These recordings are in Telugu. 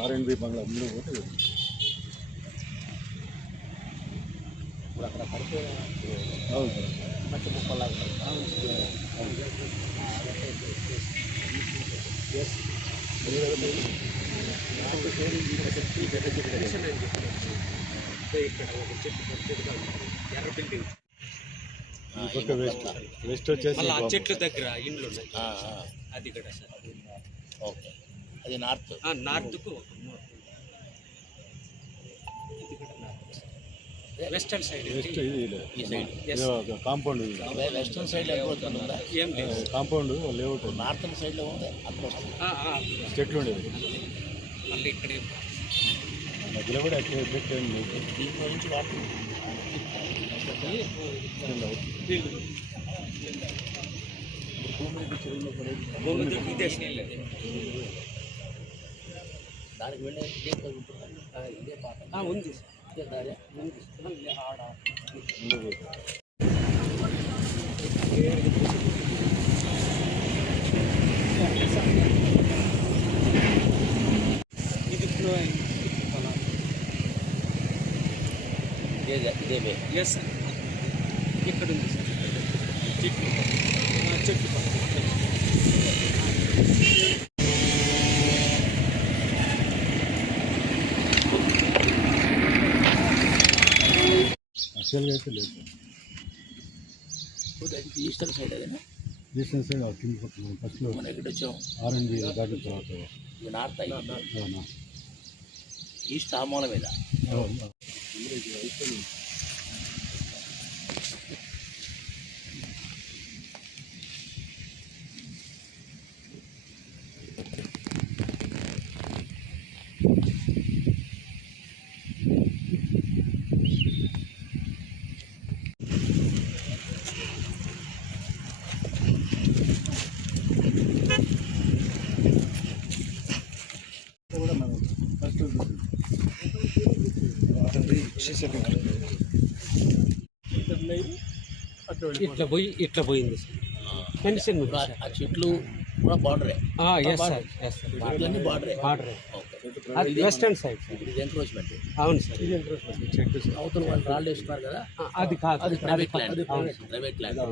ఆర్ఎండ్బి బంగ్లా ముందు పోతే ఇప్పుడు అక్కడ పడితే అవును సార్ మట్టి ముక్కలాగా ఇక్కడ ఒక చెట్టు ఎర్ర బిల్డింగ్ వెస్ట్ వచ్చేసి ఆ చెట్ల దగ్గర ఇండ్లు ఉన్నాయి అది ఇక్కడ సార్. ఓకే అది నార్త్ నార్త్కు వెస్టర్న్ సైడ్ వెస్ట్ ఈ సైడ్ కాంపౌండ్ వెస్టర్న్ సైడ్లో ఉందా ఏం లేదు కాంపౌండ్ లేఅవుట్ నార్థన్ సైడ్లో ఉంది అక్కడ వస్తుంది చెట్లు ఉండేది మళ్ళీ ఇక్కడ మధ్యలో కూడా ఎఫెక్ట్ ఏం లేదు దీంట్లో నుంచి వాటర్ ఇదే దానికి వెళ్ళే ఇదే పాట ఉంది ఇదే దారి ఆడ ఇది ఫ్లో ఇదే ఎస్ సార్ ఇక్కడ ఉంది సార్ చెట్లు చెట్లు యాక్చువల్గా అయితే లేదు ఈస్టర్న్ సైడ్ అదేనా ఈస్టర్న్ సైడ్ కింద పక్కన ఫస్ట్లో మనం ఎక్కడ వచ్చాం ఆర్ఎండ్బి దాటిన తర్వాత ఇది నార్త్ అయింది అవునా ఈస్ట్ ఆ మూల మీద కూడా మనం ఫస్ట్ ఇట్లా పోయింది మెడిసిన్ ఆ చెట్లు కూడా బార్డరే అన్నీ బార్డరే అది వెస్టర్న్ సైడ్ ఇది ఎంక్రోచ్మెంట్ అవును సార్ అవతల వాళ్ళు రాళ్ళు వేస్తున్నారు కదా అది కాదు అది private land private land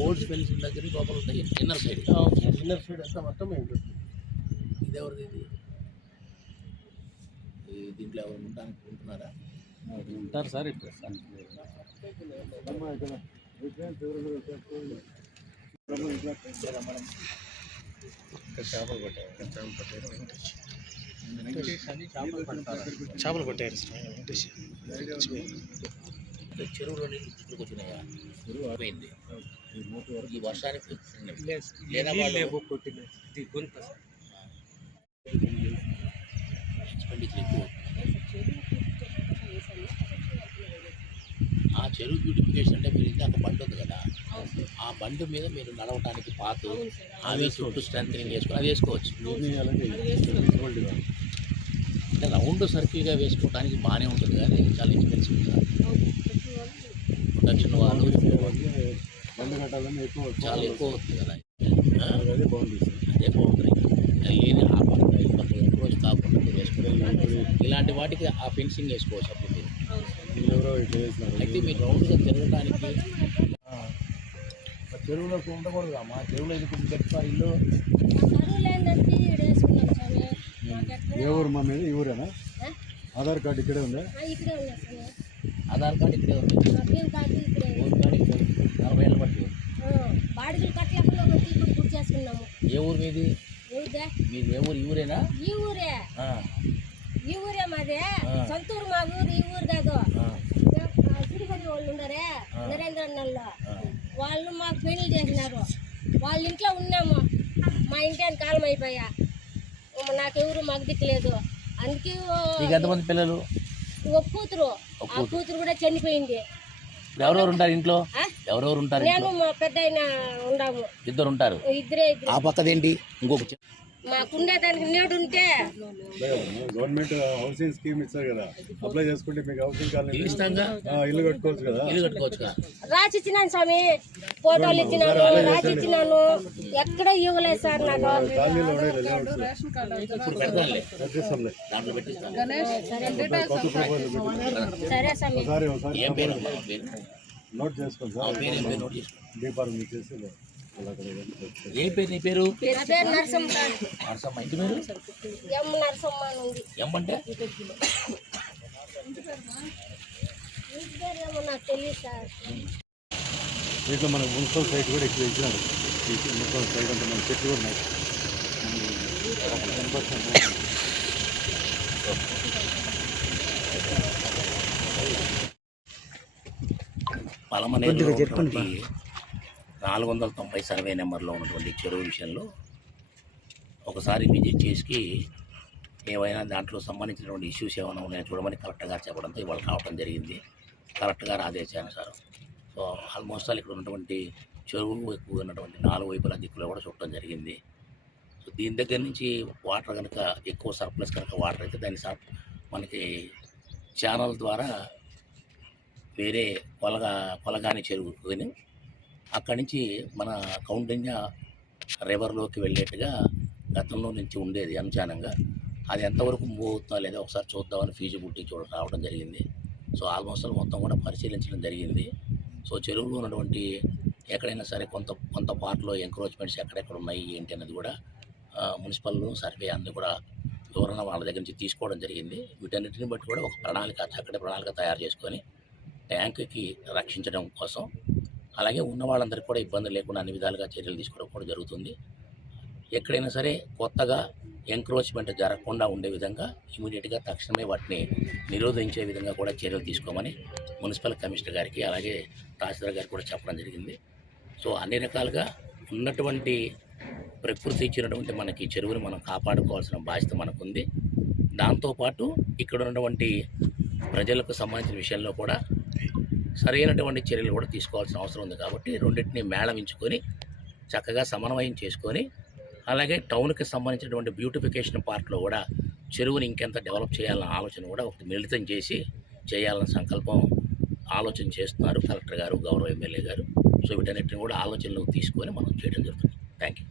boards fencing దగ్గర లోపల ఉంటాయి ఇన్నర్ సైడ్ అంతా మొత్తం ఇది ఎవరిది దీంట్లో ఎవరు ఉండడానికి ఉంటున్నారా ఉంటారు సార్ ఇప్పుడు చేపలు పట్టారు చెరువులో నీళ్ళు వచ్చినాయా పోయింది ఈ వర్షానికి లేదా ఎక్స్పెండిచర్ ఎక్కువ ఆ చెరువు బ్యూటిఫికేషన్ అంటే మీరు ఇందాక బండి ఉంది కదా ఆ బండి మీద మీరు నడవటానికి పాతు అవి చుట్టూ స్ట్రెంథనింగ్ వేసుకొని అది వేసుకోవచ్చు అంటే రౌండ్ సర్కిల్గా వేసుకోవడానికి బాగానే ఉంటుంది కానీ చాలా ఎక్స్పెన్సివ్ ప్రొటెక్షన్ వాళ్ళు చాలా ఎక్కువ అవుతుంది కదా అదే బాగుంటుంది లేని ఆ పక్క ఈ పక్క అప్రోచ్ కాకుండా వేసుకోవాలి ఇలాంటి వాటికి ఆ ఫెన్సింగ్ వేసుకోవచ్చు అప్పుడు మీరు అయితే మీరు రౌండ్గా తిరగడానికి చెరువులోకి ఉండకూడదు మా చెరువులో ఇది గట్టిగా ఇల్లు ఏ ఊరు మా మీద ఈ ఊరేనా ఆధార్ కార్డు ఇక్కడే ఉందా ఆధార్ కార్డు ఇక్కడే ఉంది ఓన్ కార్డు ఇక్కడ 40 ఏళ్ళ బట్టి ఏ ఊరు మీది మీది ఏ ఊరు ఈ ఊరేనా ఈ ఊరే మాదే సొంతూరు మా ఊరు ఈ ఊరు కాదు సిరిపల్లి వాళ్ళు ఉన్నారే నరేంద్ర అన్నల్లో వాళ్ళు మాకు పెళ్లి చేసినారు వాళ్ళ ఇంట్లో ఉన్నాము మా ఇంటి కాలం అయిపోయా నాకెవరు మాకు దిక్కులేదు అందుకే ఎంతమంది పిల్లలు ఒక కూతురు ఆ కూతురు కూడా చనిపోయింది ఎవరెవరు ఉంటారు ఇంట్లో ఎవరెవరు ఉంటారు నేను మా పెద్ద ఆయన ఉన్నాము ఇద్దరు ఉంటారు ఇద్దరే ఆ పక్కదేంటి ఇంకొక మాకుండేదానికి నేడు ఉంటే గవర్నమెంట్ హౌసింగ్ స్కీమ్ ఇస్తారు కదా, అప్లై చేసుకుంటే మీకు హౌసింగ్ కాలనీ ఇస్తాంగా ఇల్లు కట్టుకోవచ్చు కదా. ఇల్లు కట్టుకోవచ్చుగా. రాసి ఇచ్చినాను స్వామి, ఫోటోలు ఇచ్చినాను, రాసి ఇచ్చినాను, ఎక్కడ ఇవ్వలేదు సార్ నాకు. కాలనీలో ఉండేది ఇప్పుడు పెడతానులే, పెట్టిస్తాంలే. దాంట్లో పెట్టిస్తాను. కొత్త ప్రపోజల్ సరే స్వామి. ఒకసారి ఏం పేరు మా పేరు? నోట్ చేసుకోండి ఆ సార్. పేరు ఏం పేరు నోట్ చేసుకో. దీపారం ఇచ్చేసి అలా ఏం పేరు నీ పేరు? నా పేరు నరసమ్మ సార్. నరసమ్మ. ఇంటి పేరు? ఎం నరసమ్మ అని ఉంది. ఏమంటే ఇంటి పేరు ఏమో నాకు తెలియదు సార్. దీంట్లో మన మున్సిపల్ సైట్ కూడా ఎక్కువ ఇచ్చినాడు. మున్సిపల్ సైట్ అంటే మన చెట్లు కూడా ఉన్నాయి. 10% పలమనేరులో ఉన్నటువంటి 490 సర్వే నెంబర్లో ఉన్నటువంటి చెరువు విషయంలో ఒకసారి విజిట్ చేసి ఏవైనా దాంట్లో సంబంధించినటువంటి ఇష్యూస్ ఏమైనా ఉన్నాయో చూడమని కలెక్టర్ గారు చెప్పడంతో ఇవాళ రావడం జరిగింది. కలెక్టర్ గారు ఆదేశానుసారం. సో ఆల్మోస్ట్ ఆల్ ఇక్కడ ఉన్నటువంటి చెరువులు ఎక్కువ ఉన్నటువంటి 4 వైపుల దిక్కులో కూడా చూడటం జరిగింది. సో దీని దగ్గర నుంచి వాటర్ కనుక ఎక్కువ సర్ప్లస్ కనుక వాటర్ అయితే దాన్ని మనకి ఛానల్ ద్వారా వేరే కొలగాని చెరువుని అక్కడి నుంచి మన కౌండిన్య రివర్లోకి వెళ్ళేట్టుగా గతంలో నుంచి ఉండేది అనుచానంగా. అది ఎంతవరకు మూవ్ అవుతుందో లేదో ఒకసారి చూద్దామని ఫీజిబిలిటీ రావడం జరిగింది. సో ఆల్మోస్ట్ మొత్తం కూడా పరిశీలించడం జరిగింది. సో చెరువులో ఉన్నటువంటి ఎక్కడైనా సరే కొంత పార్ట్లో ఎంక్రోచ్మెంట్స్ ఎక్కడెక్కడ ఉన్నాయి ఏంటి అన్నది కూడా మున్సిపల్ సర్వే అన్నీ కూడా వివరణ వాళ్ళ దగ్గర నుంచి తీసుకోవడం జరిగింది. వీటన్నిటిని బట్టి కూడా ఒక చక్కటి ప్రణాళిక తయారు చేసుకొని ట్యాంకుకి రక్షించడం కోసం, అలాగే ఉన్న వాళ్ళందరికీ కూడా ఇబ్బంది లేకుండా అన్ని విధాలుగా చర్యలు తీసుకోవడం కూడా జరుగుతుంది. ఎక్కడైనా సరే కొత్తగా ఎంక్రోచ్మెంట్ జరగకుండా ఉండే విధంగా ఇమీడియట్గా తక్షణమే వాటిని నిరోధించే విధంగా కూడా చర్యలు తీసుకోమని మున్సిపల్ కమిషనర్ గారికి అలాగే తహసీల్దార్ గారికి కూడా చెప్పడం జరిగింది. సో అన్ని రకాలుగా ఉన్నటువంటి ప్రకృతి ఇచ్చినటువంటి మనకి చెరువుని మనం కాపాడుకోవాల్సిన బాధ్యత మనకుంది. దాంతోపాటు ఇక్కడ ఉన్నటువంటి ప్రజలకు సంబంధించిన విషయంలో కూడా సరైనటువంటి చర్యలు కూడా తీసుకోవాల్సిన అవసరం ఉంది. కాబట్టి రెండింటిని మేళవించుకొని చక్కగా సమన్వయం చేసుకొని, అలాగే టౌన్కి సంబంధించినటువంటి బ్యూటిఫికేషన్ పార్ట్లో కూడా చెరువుని ఇంకెంత డెవలప్ చేయాలన్న ఆలోచన కూడా ఒకటి మిళితం చేసి చేయాలన్న సంకల్పం ఆలోచన చేస్తున్నారు కలెక్టర్ గారు, గౌరవ ఎమ్మెల్యే గారు. సో వీటన్నిటిని కూడా ఆలోచనలు తీసుకొని మనం చేయడం జరుగుతుంది. Thank you.